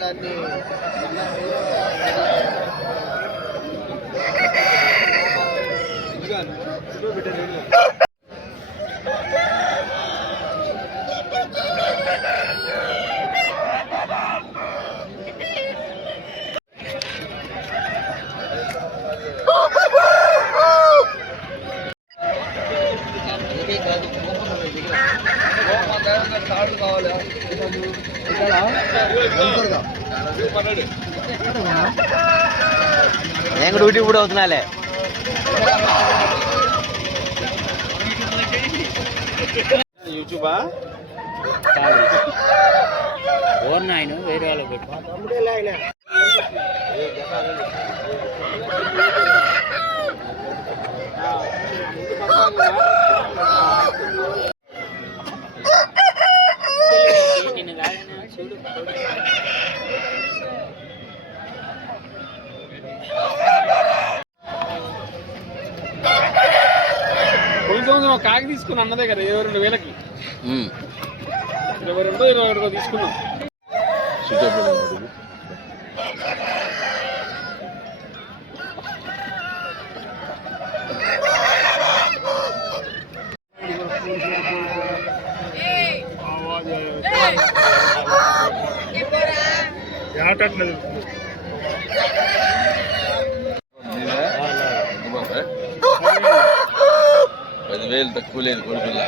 దాన్ని నేను డ్యూటీ కూడా అవుతున్నాలే. యూట్యూబా ఓన్ ఆయన వేరే వాళ్ళకి పెట్టు. పోయిన సంవత్సరం కాకి తీసుకుని అన్నదే కదా 22,000కి 22 తీసుకున్నాం. ఆటట్లేదు 10,000 తక్కువ లేదు కొడుకుల.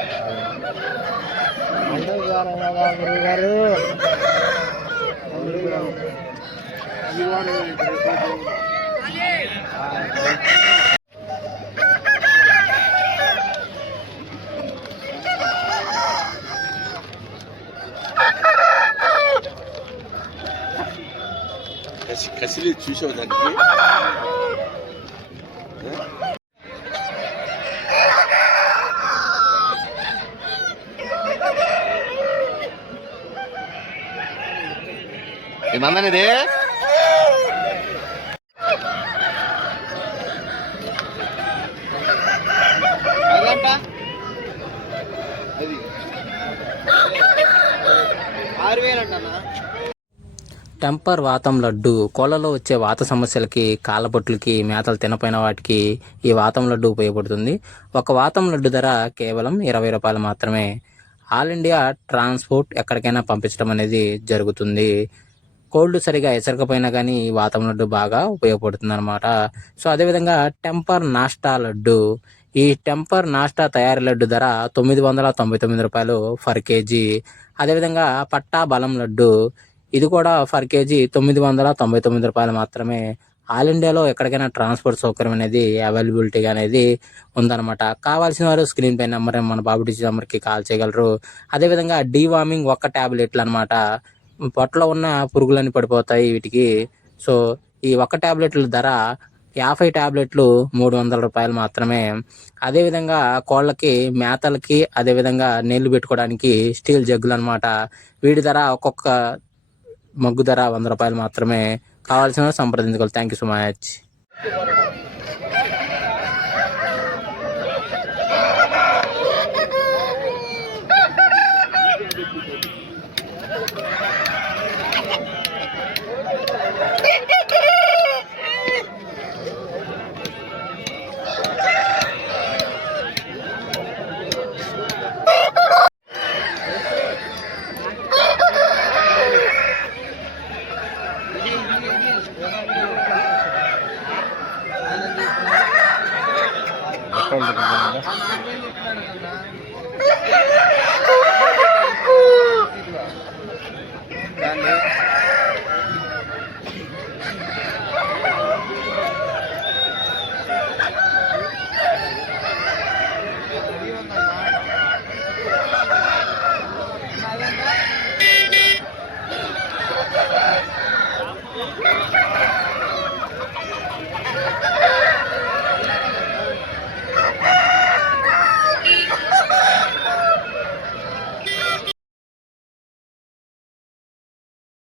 కసిలి చూసావు దానికి. ఏమందనిది అది 6,000 అంటన్నా. టెంపర్ వాతం లడ్డు కోళ్ళలో వచ్చే వాత సమస్యలకి, కాళ్ళపొట్లకి, మేతలు తినపోయిన వాటికి ఈ వాతం లడ్డు ఉపయోగపడుతుంది. ఒక వాతం లడ్డు ధర కేవలం 20 రూపాయలు మాత్రమే. ఆల్ ఇండియా ట్రాన్స్పోర్ట్ ఎక్కడికైనా పంపించడం అనేది జరుగుతుంది. కోల్డ్ సరిగా ఎసరకపోయినా కానీ ఈ వాతం లడ్డు బాగా ఉపయోగపడుతుంది అనమాట. సో అదేవిధంగా టెంపర్ నాస్టా లడ్డు, ఈ టెంపర్ నాస్టా తయారీ లడ్డు ధర 999 రూపాయలు ఫర్ కేజీ. అదేవిధంగా పట్టా బలం లడ్డు, ఇది కూడా ఫర్ కేజీ 999 రూపాయలు మాత్రమే. ఆల్ ఇండియాలో ఎక్కడికైనా ట్రాన్స్పోర్ట్ సౌకర్యం అనేది అవైలబిలిటీగా అనేది ఉందన్నమాట. కావాల్సిన వారు స్క్రీన్ పై నెంబర్ మన బాబు డిజి నెంబర్కి కాల్ చేయగలరు. అదేవిధంగా డీవార్మింగ్ ఒక్క ట్యాబ్లెట్లు అనమాట. పొట్టలో ఉన్న పురుగులన్నీ పడిపోతాయి వీటికి. సో ఈ ఒక్క ట్యాబ్లెట్ల ధర 50 ట్యాబ్లెట్లు 300 రూపాయలు మాత్రమే. అదేవిధంగా కోళ్ళకి మేతలకి, అదేవిధంగా నీళ్లు పెట్టుకోవడానికి స్టీల్ జగ్గులు అనమాట. వీటి ధర ఒక్కొక్క మగ్గు ధర 100 రూపాయలు మాత్రమే. కావాల్సిన సంప్రదించుకోవాలి. Thank you so much. ఎక్కడ